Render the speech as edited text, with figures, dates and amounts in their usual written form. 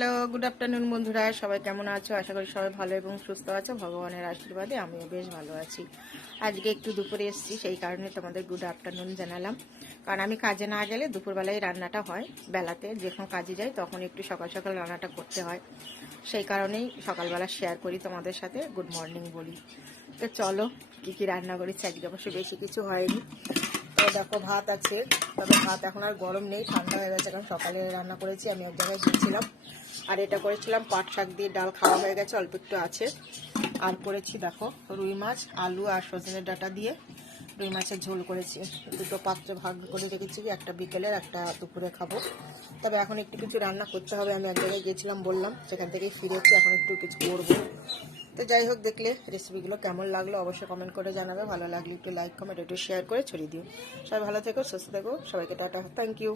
Hello, good afternoon বন্ধুরা, সবাই কেমন আছো? আশা করি সবাই ভালো এবং সুস্থ আছো। ভগবানের আশীর্বাদে আমিও বেশ ভালো আছি। আজকে একটু দুপুরে এসেছি, সেই কারণে তোমাদের গুড আফটারনুন জানালাম। কারণ আমি কাজে না গেলে দুপুরবেলায় রান্নাটা হয়, বেলাতে যখন কাজে যাই তখন একটু সকাল সকাল রান্নাটা করতে হয়। সেই কারণেই সকালবেলা শেয়ার করি তোমাদের সাথে, গুড মর্নিং বলি। তো চলো কী কী রান্না করেছি আজকে। অবশ্য বেশি কিছু হয়নি। তো দেখো, ভাত আছে, তবে ভাত এখন আর গরম নেই, ঠান্ডা হয়ে গেছে, কারণ সকালে রান্না করেছি, আমি এক জায়গায় গিয়েছিলাম। আর এটা করেছিলাম পাট শাক দিয়ে ডাল, খাওয়া হয়ে গেছে, অল্প একটু আছে। আর করেছি দেখো রুই মাছ, আলু আর সজনের ডাঁটা দিয়ে রুই মাছের ঝোল করেছি। দুটো পাত্রে ভাগ করে রেখেছি, একটা বিকেলের, একটা দুপুরে খাবো। তবে এখন একটু কিছু রান্না করতে হবে, আমি এক জায়গায় গিয়েছিলাম বললাম, সেখান থেকেই ফিরেছি, এখন একটু কিছু করবো। তো যাই হোক, দেখলে রেসিপিগুলো কেমন লাগলো অবশ্যই কমেন্ট করে জানাবে। ভালো লাগলে একটু লাইক কমেন্ট একটু শেয়ার করে ছড়িয়ে দিও। সবাই ভালো থেকো, সুস্থ থেকো, সবাইকে টাটা, থ্যাংক ইউ।